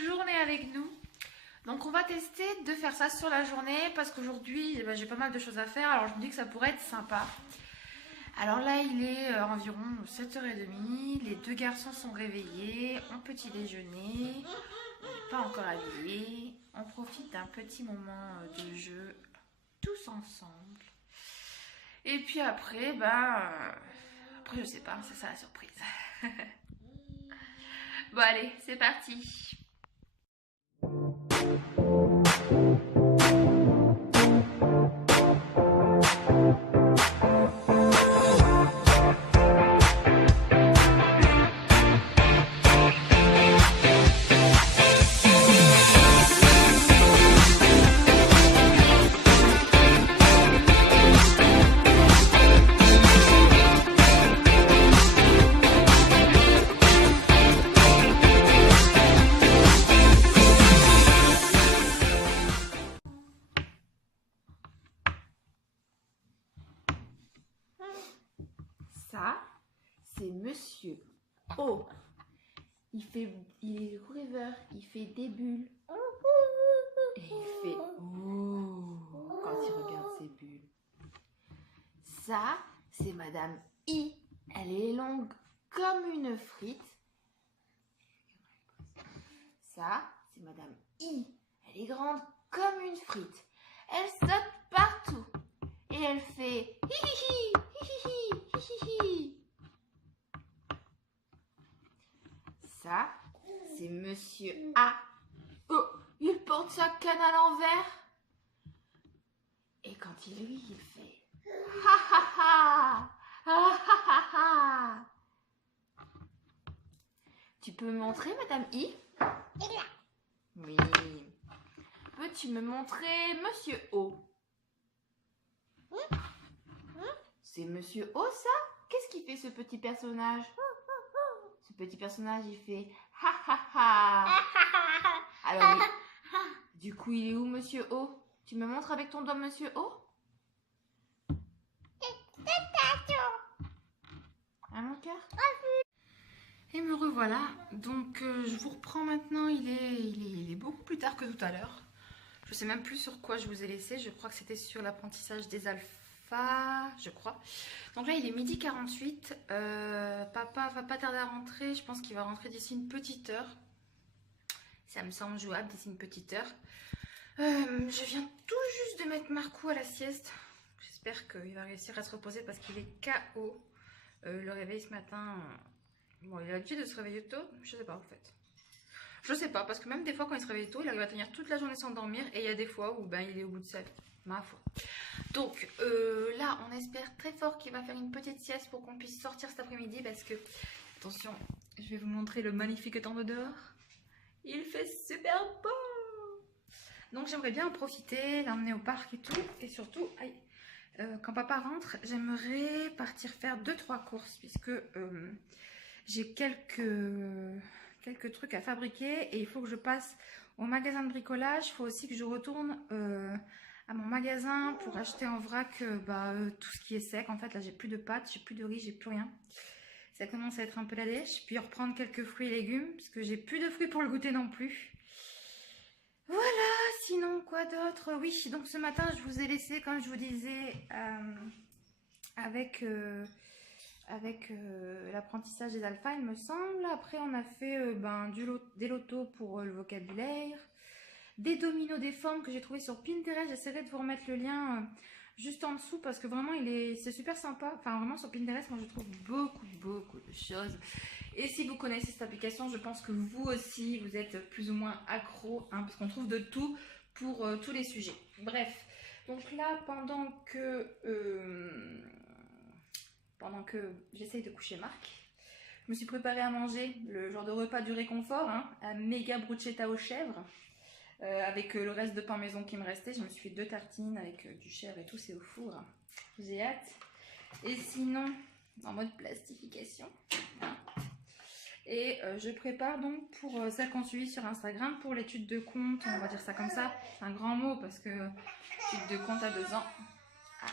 journée avec nous. Donc on va tester de faire ça sur la journée parce qu'aujourd'hui j'ai pas mal de choses à faire, alors je me dis que ça pourrait être sympa. Alors là il est environ 7h30, les deux garçons sont réveillés, en petit déjeuner, on n'est pas encore habillés, on profite d'un petit moment de jeu tous ensemble. Et puis après, après je sais pas, c'est ça la surprise. Bon allez, c'est parti. Ça, c'est Monsieur O. Il est rêveur, il fait des bulles. Et il fait ouh quand il regarde ses bulles. Ça, c'est Madame I. Elle est longue comme une frite. Ça, c'est Madame I. Elle est grande comme une frite. Elle saute partout. Et elle fait hi hi hi hi hi hi hi hi. Ça, c'est Monsieur A. Oh, il porte sa canne à l'envers. Et quand il rit, il fait ha ha ha ha ha ha. Tu peux me montrer, Madame I? Oui. Peux-tu me montrer Monsieur O? C'est Monsieur O, ça? Qu'est-ce qu'il fait, ce petit personnage? Ce petit personnage, il fait ha ha ha. Alors, du coup, il est où, Monsieur O? Tu me montres avec ton doigt, Monsieur O? À mon cœur? Et me revoilà. Donc, je vous reprends maintenant. Il est beaucoup plus tard que tout à l'heure. Je sais même plus sur quoi je vous ai laissé. Je crois que c'était sur l'apprentissage des alphas, je crois. Donc là, il est 12h48. Papa va pas tarder à rentrer. Je pense qu'il va rentrer d'ici une petite heure. Ça me semble jouable d'ici une petite heure. Je viens tout juste de mettre Marco à la sieste. J'espère qu'il va réussir à se reposer parce qu'il est KO. Le réveil ce matin... Bon, il a l'habitude de se réveiller tôt. Je sais pas en fait. Je sais pas, parce que même des fois quand il se réveille tôt, il arrive à tenir toute la journée sans dormir. Et il y a des fois où il est au bout de sa vie. Ma foi. Donc là, on espère très fort qu'il va faire une petite sieste pour qu'on puisse sortir cet après-midi. Parce que, attention, je vais vous montrer le magnifique temps de dehors. Il fait super beau. Donc j'aimerais bien en profiter, l'emmener au parc et tout. Et surtout, quand papa rentre, j'aimerais partir faire 2-3 courses. Puisque j'ai quelques trucs à fabriquer et il faut que je passe au magasin de bricolage. Il faut aussi que je retourne à mon magasin pour acheter en vrac tout ce qui est sec. En fait, là, j'ai plus de pâtes, j'ai plus de riz, j'ai plus rien. Ça commence à être un peu la dèche. Puis reprendre quelques fruits et légumes parce que j'ai plus de fruits pour le goûter non plus. Voilà, sinon quoi d'autre? Oui, donc ce matin, je vous ai laissé, comme je vous disais, avec l'apprentissage des alphas, il me semble. Après, on a fait des lotos pour le vocabulaire, des dominos des formes que j'ai trouvé sur Pinterest. J'essaierai de vous remettre le lien juste en dessous parce que vraiment, c'est super sympa. Enfin, vraiment, sur Pinterest, moi, je trouve beaucoup de choses. Et si vous connaissez cette application, je pense que vous aussi, vous êtes plus ou moins accro, hein, parce qu'on trouve de tout pour tous les sujets. Bref, donc là, pendant que j'essaye de coucher Marc, je me suis préparée à manger le genre de repas du réconfort, hein, un méga bruschetta aux chèvres, avec le reste de pain maison qui me restait. Je me suis fait 2 tartines avec du chèvre et tout, c'est au four. J'ai hâte. Et sinon, en mode plastification, hein. Et je prépare donc pour celle qu'on suit sur Instagram pour l'étude de compte, on va dire ça comme ça. C'est un grand mot parce que l'étude de compte à 2 ans. Ah.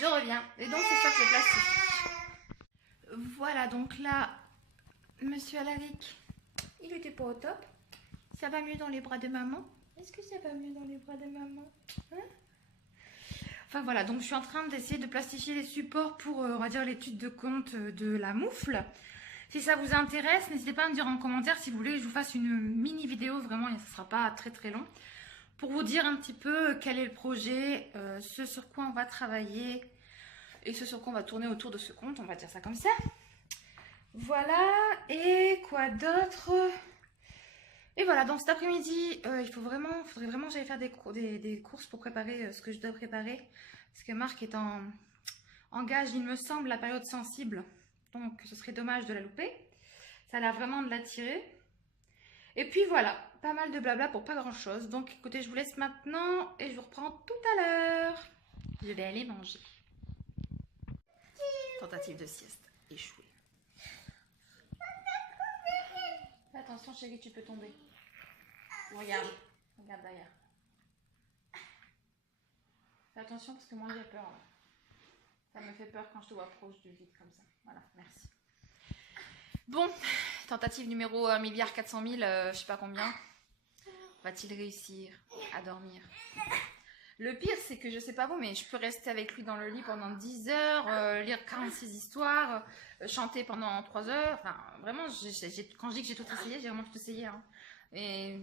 Je reviens. Et donc c'est ça que je plastifie. Voilà, donc là, Monsieur Alaric, il était pas au top. Ça va mieux dans les bras de maman? Est-ce que ça va mieux dans les bras de maman, hein? Enfin voilà, donc je suis en train d'essayer de plastifier les supports pour, on va dire, l'étude de compte de la moufle. Si ça vous intéresse, n'hésitez pas à me dire en commentaire si vous voulez que je vous fasse une mini vidéo, vraiment, et ça ne sera pas très très long, pour vous dire un petit peu quel est le projet, ce sur quoi on va travailler et ce sur quoi on va tourner autour de ce compte, on va dire ça comme ça. Voilà, et quoi d'autre? Et voilà, donc cet après-midi, faudrait vraiment que j'aille faire des courses pour préparer ce que je dois préparer. Parce que Marc est en gage, il me semble, la période sensible. Donc ce serait dommage de la louper. Ça a l'air vraiment de l'attirer. Et puis voilà, pas mal de blabla pour pas grand-chose. Donc écoutez, je vous laisse maintenant et je vous reprends tout à l'heure. Je vais aller manger. Tentative de sieste échouée. Fais attention chérie, tu peux tomber. Regarde derrière. Fais attention parce que moi j'ai peur. Là. Ça me fait peur quand je te vois proche du vide comme ça. Voilà, merci. Bon, tentative numéro 1,4 milliard, je sais pas combien. Va-t-il réussir à dormir? Le pire, c'est que je sais pas vous, mais je peux rester avec lui dans le lit pendant 10 heures, lire 46 histoires, chanter pendant 3 heures. Enfin, vraiment, quand je dis que j'ai tout essayé, j'ai vraiment tout essayé. Hein. Et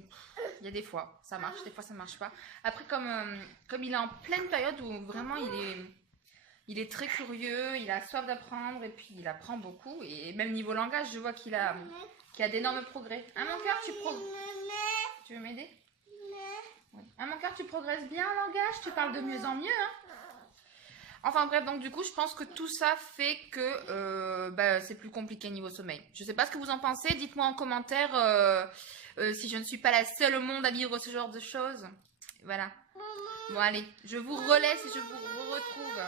il y a des fois, ça marche, des fois ça marche pas. Après, comme il est en pleine période où vraiment il est très curieux, il a soif d'apprendre et puis il apprend beaucoup. Et même niveau langage, je vois qu'il a d'énormes progrès. Hein, mon cœur, tu veux m'aider? Oui. Hein, mon cœur, tu progresses bien en langage, tu parles de mieux en mieux. Hein. Enfin bref, donc du coup, je pense que tout ça fait que c'est plus compliqué niveau sommeil. Je sais pas ce que vous en pensez, dites-moi en commentaire si je ne suis pas la seule au monde à vivre ce genre de choses. Voilà. Bon allez, je vous relaisse et je vous retrouve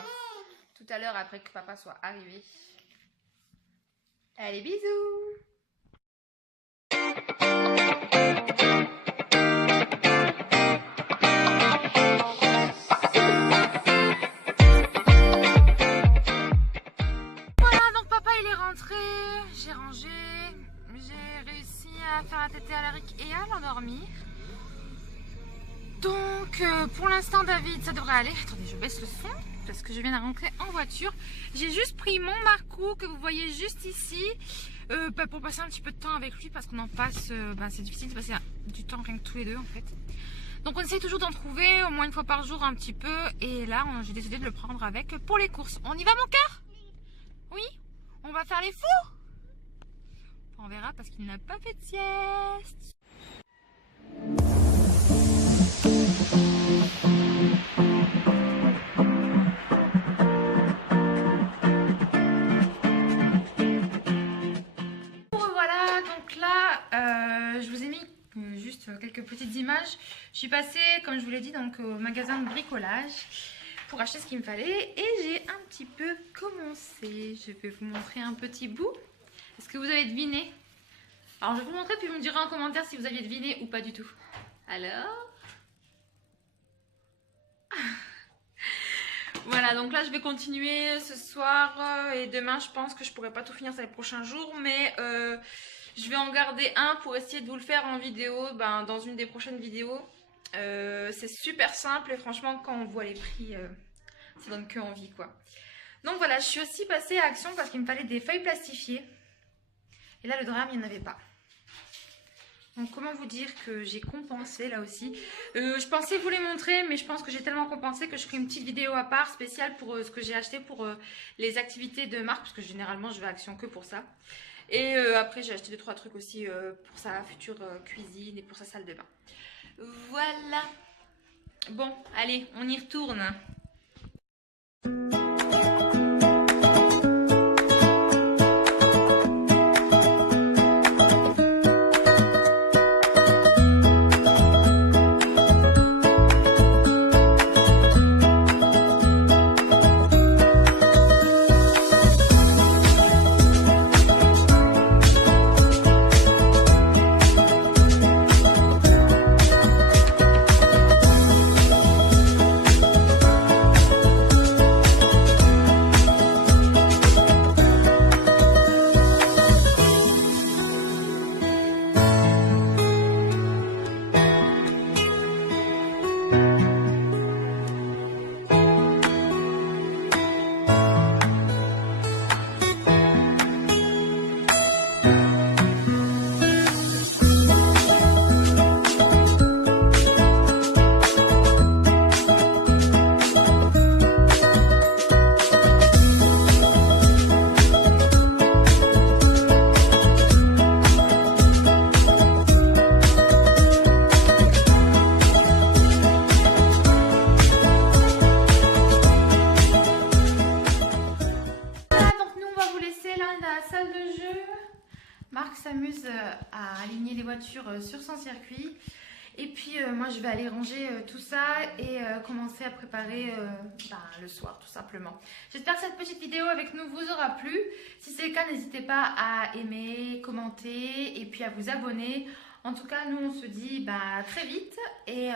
tout à l'heure après que papa soit arrivé. Allez, bisous! J'ai rangé, j'ai réussi à faire la tétée à Alaric et à l'endormir. Donc pour l'instant David ça devrait aller. Attendez, je baisse le son parce que je viens de rentrer en voiture. J'ai juste pris mon Marco que vous voyez juste ici pour passer un petit peu de temps avec lui parce qu'on en passe, c'est difficile de passer du temps rien que tous les deux en fait. Donc on essaye toujours d'en trouver au moins une fois par jour un petit peu et là j'ai décidé de le prendre avec pour les courses. On y va mon cœur? Oui? On va faire les fous? On verra parce qu'il n'a pas fait de sieste. Voilà, donc là, je vous ai mis juste quelques petites images. Je suis passée, comme je vous l'ai dit, donc au magasin de bricolage pour acheter ce qu'il me fallait et j'ai un petit peu commencé. Je vais vous montrer un petit bout. Est-ce que vous avez deviné? Alors je vais vous montrer puis vous me direz en commentaire si vous aviez deviné ou pas du tout. Alors voilà, donc là je vais continuer ce soir et demain je pense que je pourrai pas tout finir ces prochains jours, mais je vais en garder un pour essayer de vous le faire en vidéo dans une des prochaines vidéos. C'est super simple et franchement quand on voit les prix ça donne que envie quoi. Donc voilà, je suis aussi passée à Action parce qu'il me fallait des feuilles plastifiées et là le drame il n'y en avait pas. Donc comment vous dire que j'ai compensé là aussi. Je pensais vous les montrer mais je pense que j'ai tellement compensé que je ferai une petite vidéo à part spéciale pour ce que j'ai acheté pour les activités de Marc parce que généralement je vais à Action que pour ça. Et après j'ai acheté 2-3 trucs aussi pour sa future cuisine et pour sa salle de bain. Voilà. Bon, allez, on y retourne. salle de jeu. Marc s'amuse à aligner les voitures sur son circuit. Et puis moi je vais aller ranger tout ça et commencer à préparer le soir tout simplement. J'espère que cette petite vidéo avec nous vous aura plu. Si c'est le cas, n'hésitez pas à aimer, commenter et puis à vous abonner. En tout cas, nous on se dit très vite et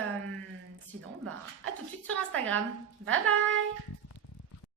sinon à tout de suite sur Instagram. Bye bye.